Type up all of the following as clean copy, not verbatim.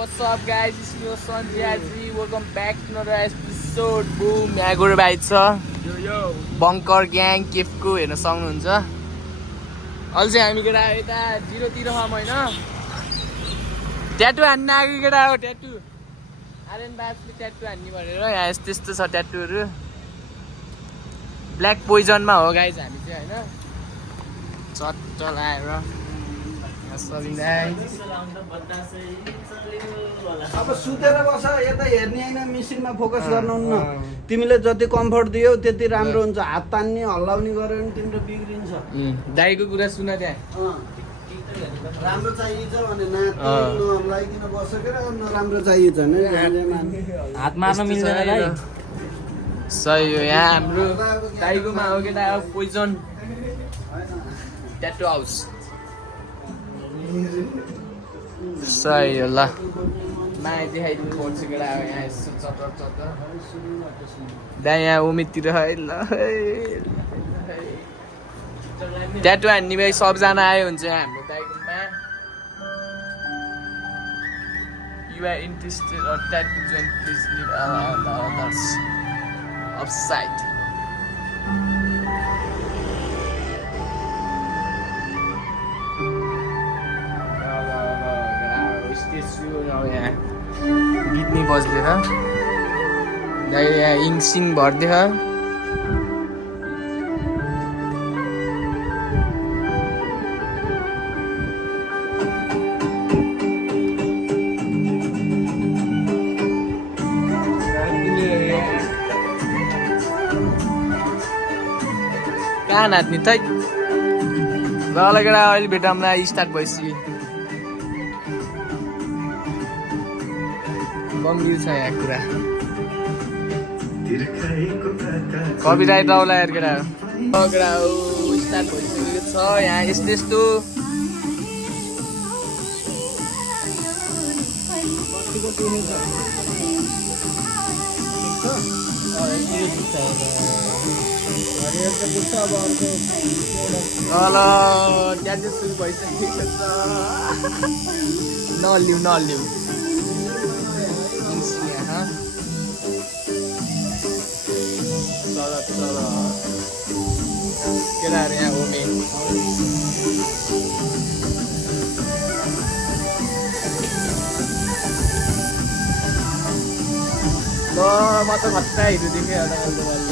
what's up guys? It's me son Riazi. Welcome back to another episode. Boom. यहाँ गुरु भाइ छ बङ्कर gang केफको हेर्न सक्नुहुन्छ। अहिले चाहिँ हामी केटा यता 0 तिर छौँ हैन। ट्याटु हान्न आएको केटा हो ट्याटु। आर्यन बासले ट्याटु हान्ने भनेर यहाँ यस्तो यस्तो छ ट्याटुहरु। ब्ल्याक पोइजनमा हो गाइज हामी चाहिँ हैन। चट्ट लाएर अब सुतेर बस यता हेर्ने हैन मिसिनमा फोकस गर्नुहुन्न तिमीले जति कम्फर्ट दियौ त्यति राम्रो हुन्छ हात तान्ने हल्लाउने गर्यो भने तिम्रो बिग्रिन्छ दाइको कुरा सुन त्यहाँ राम्रो चाहिन्छ भने नहल्लाइकिन बसेर नराम्रो चाहिन्छ नि हात मार्न मिल्दैन दाइ सही हो यहाँ हाम्रो दाइकोमा हो केटा पोइजन ट्याटु हाउस सही हो ल माया देखाइदिनु पर्छ केटा अब यहाँ यसो चटर चटर दाइ यहाँ उमेरतिर है ल ट्याटु हान्ने भाइ सबजना आयो हुन्छ हाम्रो दाइकोमा You are interested or tattoo join please leave others offside यहाँ गीत नहीं बज्दै छ दाइ यहाँ इङसिङ भर्दै छ कहाँ नाच्ने त ल केटा अहिले भेटौँला स्टार्ट भइसक्यो गम्भीर छ यहाँ कुरा कपिराइट आउला यार केटा केटा हो स्टार्ट भइसकेको छ यहाँ यस्तो यस्तो ल ट्याटु सुरु भइसकेको छ नलिउ केटाहरू यहाँ होमे ल म त खट्टा हिँड्नु देखेँ होला बल्ल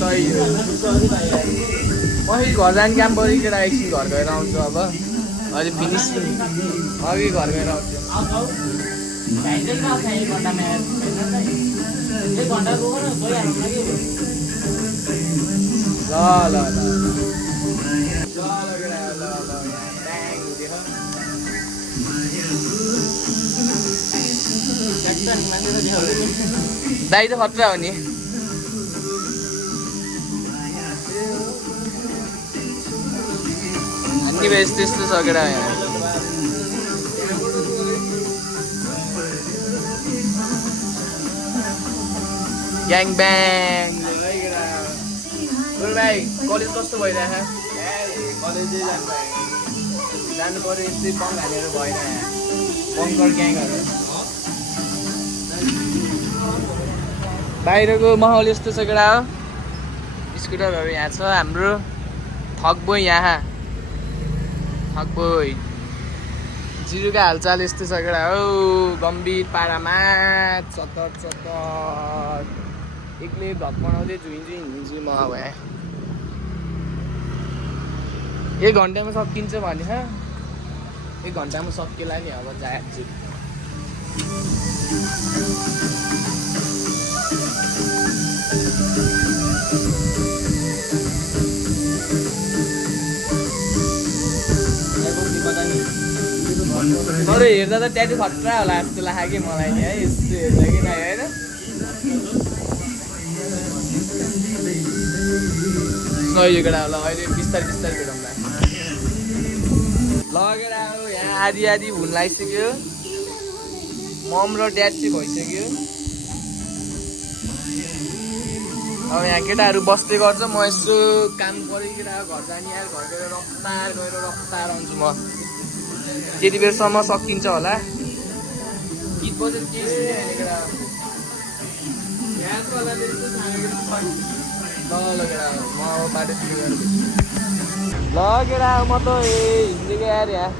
सही हो अघि घर जाने काम पऱ्यो केटा एकछिन घर गएर आउँछु अब अहिले फिनिस अघि घर गएर आउँछु दाइ त खतरा हो नि अन्य यस्तो यस्तो छ केटा यहाँ ग्याङ ब्याङ भाइ कलेज कस्तो भइरहेको कलेजै जानु पऱ्यो यस्तै बङ हालेर भएन यहाँ बङ्कर ग्याङहरू बाहिरको माहौल यस्तो छ केटा हो स्कुटरहरू यहाँ छ हाम्रो थकबोई यहाँ थकबोई जिरुका हालचाल यस्तो छ केटा हो गम्भीर पारामा चतर चतर एक्लै भ्लग बनाउँदै हिँड्छु म अब यहाँ 1 घन्टामा सकिन्छ भने 1 घन्टामा सकिएला नि अब जान्छु तर हेर्दा त ट्याटु खतरा होला जस्तो लाग्यो कि मलाई नि है यस्तो हेर्दा कि नै होइन सही केटा होला अहिले बिस्तारै बिस्तारै भेटौँला लगेर अब यहाँ आधी आधी भुन लागिसक्यो मम र ड्याड चाहिँ भइसक्यो अब यहाँ केटाहरू बस्दै गर्छ म यसो काम पऱ्यो केटा घर जाने यार घर गएर रफ्तार आउँछु म त्यति बेरसम्म सकिन्छ होला गीत बजेर के लगेर म त हिँडेको यार यहाँ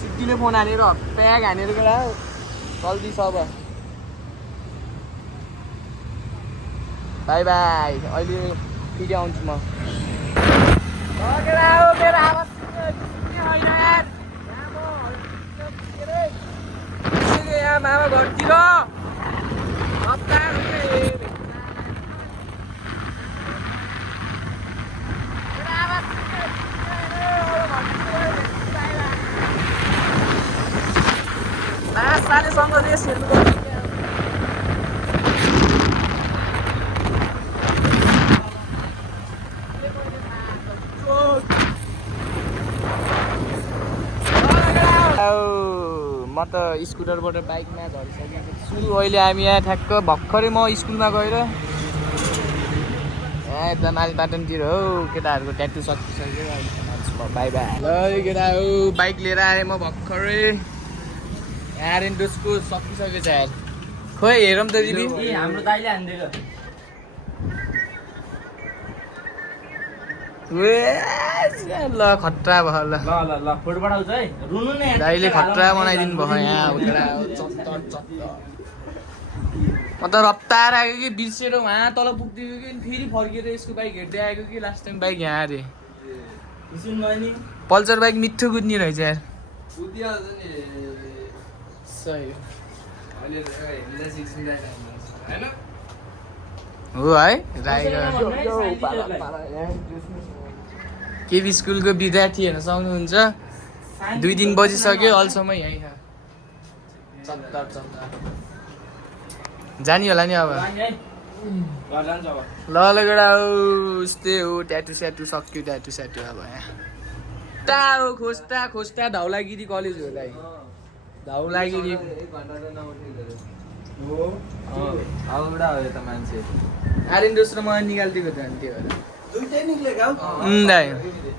सुत्तीले फोन हानेर प्याग हानेर गएर जल्दी सब बाई बाई अहिले फेरि आउँछु म लगेर मेरो आवाज यहाँ मामा घरतिर सालेसँग रेस हेर्नु म त स्कुटरबाट बाइकमा झरिसकेको छु अहिले हामी यहाँ ठ्याक्क भर्खरै म स्कुलमा गएर यता मालपाटनतिर हो केटाहरूको ट्याटु सकिसक्यो बाई बाई ल केटा हो बाइक लिएर आएँ म भर्खरै एरेन्डोसको सकिसक्यो छ यार खोइ हेरौँ त दिदी हाम्रो दाइले हानिदिएको ल खतरा भयो ल ल फोटो पठाउँछ है रुनु नै दाइले खतरा बनाइदिनु भयो यहाँ म त रप्ताएर आएको कि बिर्सेर उहाँ तल पुगिदिएको कि फेरि फर्केर यसको बाइक हेर्दै आएको कि लास्ट टाइम बाइक यहाँ अरे पल्सर बाइक मिठो कुद्ने रहेछ यार हो है केबी स्कुलको विद्यार्थी हेर्न सक्नुहुन्छ 2 दिन बजिसक्यो अहिलेसम्म यहीँ जानी होला नि अब ल केटा हो यस्तै हो ट्याटु स्याटु सक्यो ट्याटु स्याटु अब यहाँ हो खोस्टा धौलागिरी कलेज हो दाइ धौलागिरी आरेन्डोस र मलाई निकालिदिएको त अनि त्यो भएर दुईटै निक्लेको दाइ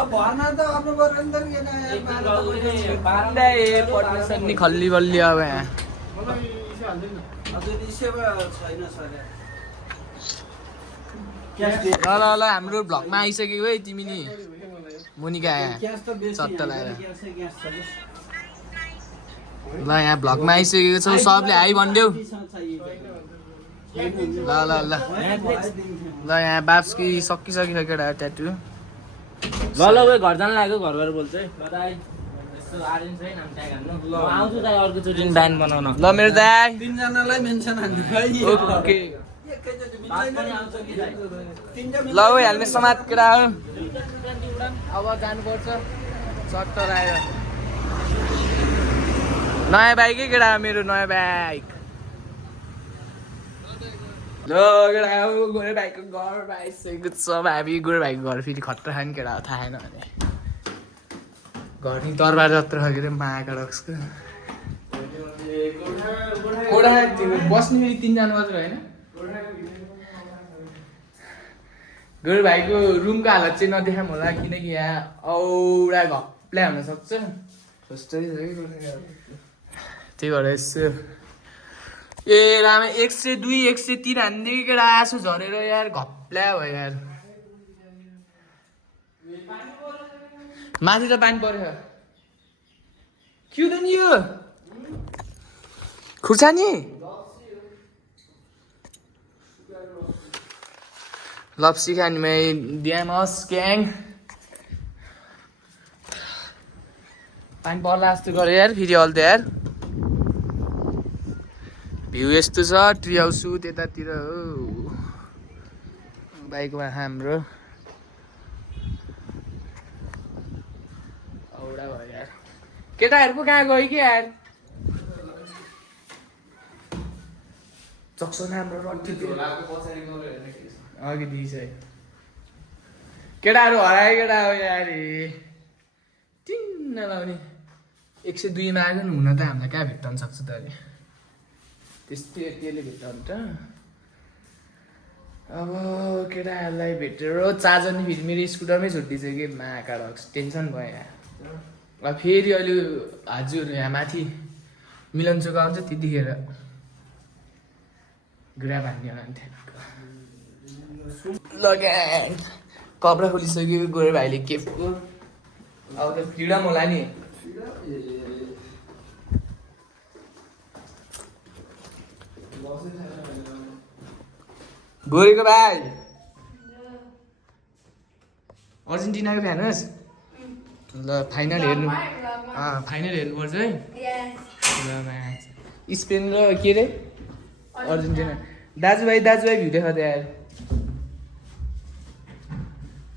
अब भर्ना त आफ्नो पर्यो नि त पर्मिसन नि खल्ली बल्ली अब यहाँ ल हाम्रो भ्लगमा आइसक्यो है तिमी नि मोनिका यहाँ सट्ट लगाएर ल यहाँ भ्लगमा आइसकेको छौ सबले हाई भनिदेऊ ल यहाँ बाप्सकी सकिसक्यो केटा ट्याटु ल घर जान लाग्यो घर गएर बोल्छ है आउँछु दाइ अर्कोचोटि ब्यान्ड बनाउन ल मेरो दाइ 3 जनालाई मेन्सन हान्नु ओके ल ओइ हेलमेट समात केटा हो अब जानुपर्छ सट्ट लगाएर नयाँ बाइकै केटा मेरो नयाँ बाइक ल केटा हो गोरे भाइको घर आइसकेको छ हामी गोरे भाइको घर फेरि खतरा खाने केटा हो थाहा छैन भने घर नि दरबार जत्रो खालको रे महाकाडक्सको कोडा बस्ने फेरि 3 जना मात्र होइन गोरे भाइको रुमको हालत चाहिँ नदेखाम होला किनकि यहाँ औडा घप्ल्या हुनसक्छ त्यही भएर यसो ए राम 102 103 हानिदियो केटा आँसु झरेर यार घप्ल्या भयो यार माथि त पानी पर्यो के त नि यो खुर्सानी लप्सी खानेमा दियामस ग्याङ पानी पर्ला जस्तो गऱ्यो यार फेरि अल्ते यार भ्यू यस्तो छ ट्री हाउस त्यतातिर हो बाइकमा हाम्रो औडा भयो यार केटाहरू पो कहाँ गयो कि यार जक्सन हाम्रो रड्टी अघि दिइछ है केटाहरू हरायो केटा हो यार टिन्न लाउने 102 मा आएको हुन त हामीलाई कहाँ भेट्न सक्छ त अरे त्यस्तै त्यसले भेट्न त अब केटाहरूलाई भेटेर चार्जर नि फेरि मेरो स्कुटरमै छुट्टिछ कि महाकाडक्स टेन्सन भयो यहाँ फेरि अहिले हाजुहरू यहाँ माथि मिलन चोक आउँछ त्यतिखेर गुरा भान्ने लगाए कपडा खोलिसक्यो गोरे भाइले केफको अब त फ्रिडम होला नि गोरेको भाइ अर्जेन्टिनाको फ्यान होस् ल फाइनल हेर्नुपर्छ है ल म्याच स्पेन र के रे अर्जेन्टिना दाजुभाइ भिउ देखा त यार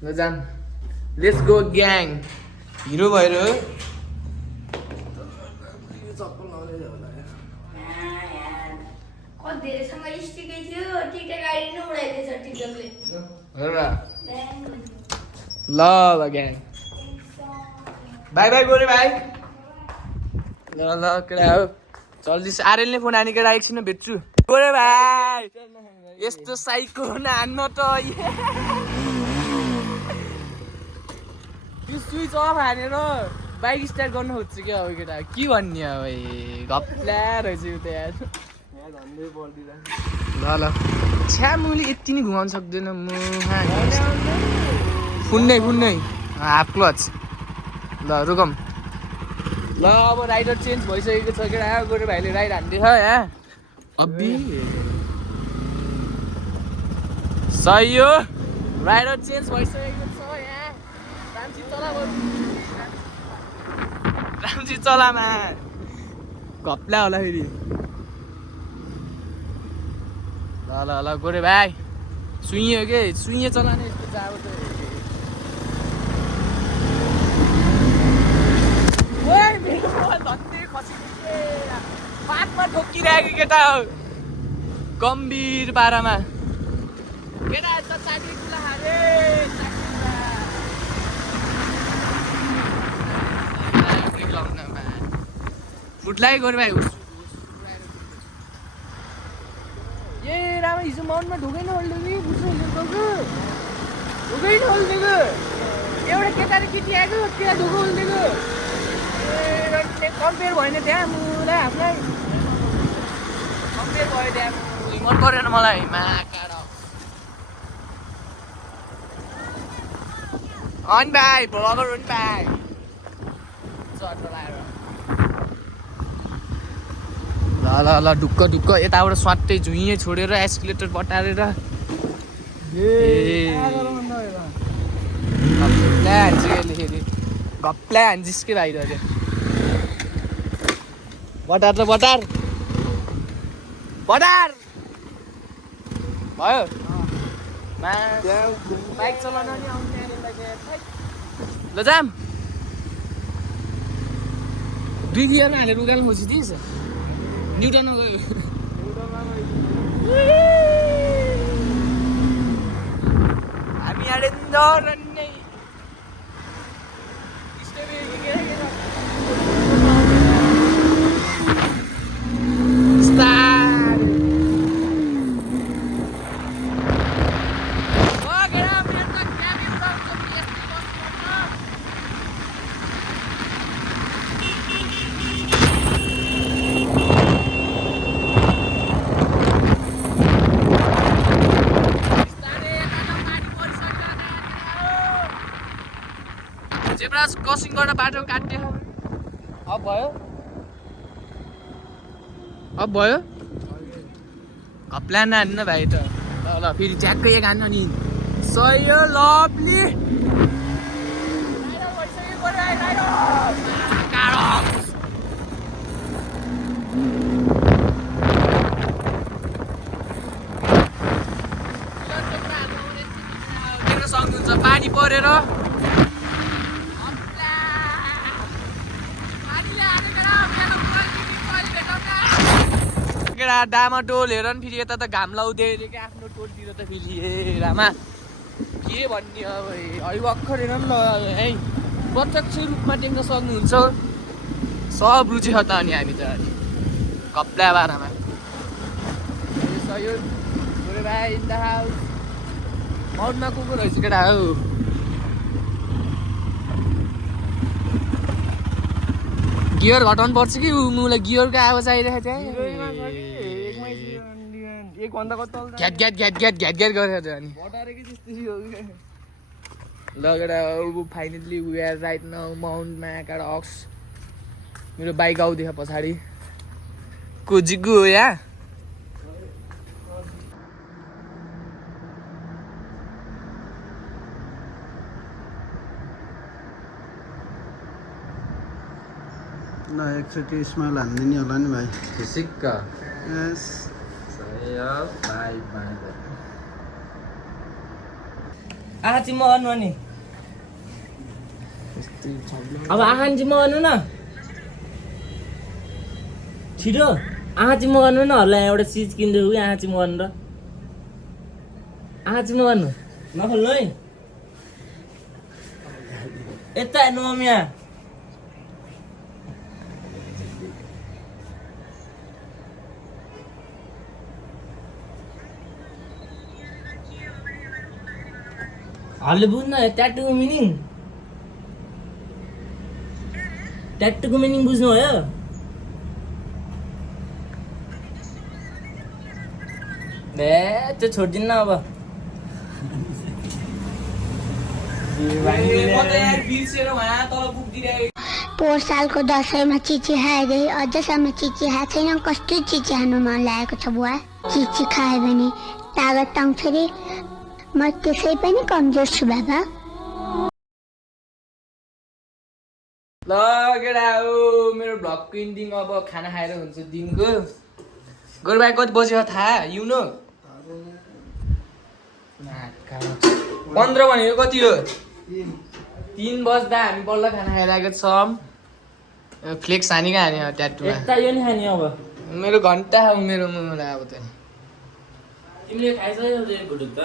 ल जाम लेट्स गो ग्याङ हिरो भएर ल ग्याङ बाई बाई गोरे भाइ ल केटा हो चल्दैछ आर्यनले फोन हानेको एकछिन भेट्छु गोरे भाइ यस्तो साइको नान्न त त्यो स्विच अफ हानेर बाइक स्टार्ट गर्न खोज्छु क्या अब केटा के भन्ने अब घप्ला रहेछ यो त यार ल छ्या मैले यति नै घुमाउनु सक्दैन म फुन्नै हाफ क्लच ल रुकम ल अब राइडर चेन्ज भइसकेको छ केटा गोरे भाइले राइड हान्दैछ यहाँ अब्बी सही हो राइडर चेन्ज भइसकेको छ यहाँ रामजी चलामा घप्ला होला फेरि ल गोरे भाइ सुइयो के सुइए चलाने यस्तो जाऊ त पातमा ठोकिरहेको केटा हो गम्भीर पारामा केटा फुट्लाइ गोरे भाइ ए रामा हिजो माउन्टमा ढोकै नहोल्दिएको कि बुझ्नु ढोकै नहोल्दिएको एउटा केटा र केटी आएको केटा ढोको होल्दिएको कम्पेयर भएन त्यहाँ मुलाई हामीलाई कम्पेयर भयो त्यहाँ मन परेन मलाई अनि भाइ भ्लगर हो नि भाइ ल ढुक्क यताबाट स्वाट्टै झुइँ छोडेर एस्कुलेटर बटारेर घप्ला हान्छिस् के भाइ अरे बटार भयो बाइक चलाउन नि ल जाम 2 गियरमा हालेर उकाल्नु खोजिदिइस् न्युटनमा गयो हामी आडेन्दर नै क्रसिङ गर्न बाटो काट्यो अब भयो घप्ला नान्न भाइ त ल फेरि ट्याक्कै एक हान्न नि सही हो लभली देख्न सक्नुहुन्छ पानी परेर डामा टोल हेर नि फेरि यता त घाम लाउँदै क्या आफ्नो टोलतिर त फेरि ए रामा के भन्ने अब है भर्खर हेर नि ल है प्रत्यक्ष रूपमा देख्न सक्नुहुन्छ सब रुचि छ त अनि हामी त कप्ला बारामा सहयोग गोरे भाइ इन द हाउस माउन्टमा को रहेछ केटा हौ गियर घटाउनु पर्छ कि उसलाई गियरको आवाज आइरहेको थियो घ्याट घ्याट घ्याट घ्याट घ्याट घ्याट गरेको थियो अनि लगेर finally we are right now mount म्याकाडा अक्स मेरो बाइक आउँदैछ पछाडि कुजिगु हो या ल एकचोटि स्माइल हान्दिने होला नि भाइ सिक्क यस आँखा चिम्म गर्नु अनि अब आँखा चिम्म गर्नु न छिटो आँखा चिम्म गर्नु न होला एउटा चिज किन्दैछु कि आँखा चिम्म गर्नु र आँखा चिम्म गर्नु नखोल्नु है यता हेर्नु मम्मी यहाँहरूले बुझ्न ट्याटुको मिनिङ ट्याटुको मिनिङ बुझ्नुभयो ए त्यो छोडिदिन्न अब पोहोर सालको दसैँमा चिची खाएरै अझसम्म चिची खाएको छैन कस्तो चिची खानु मन लागेको छ बुवा चिची खायो भने तागत आउँछ रे म त्यसै पनि कमजोर छु बाबा ल केटा हो मेरो भ्लगको इन्डिङ अब खाना खाएर हुन्छ दिनको गोरु भाइ कति बज्यो थाहा युनो 15 भनेको कति हो 3 बज्दा हामी बल्ल खाना खाइरहेको छौँ फ्लेक्स हानेको हाने ट्याटुमा यता यो नि खाने अब मेरो घन्टा हो मेरो मुला अब त तिमीले खाइसक्यौ भुटुक त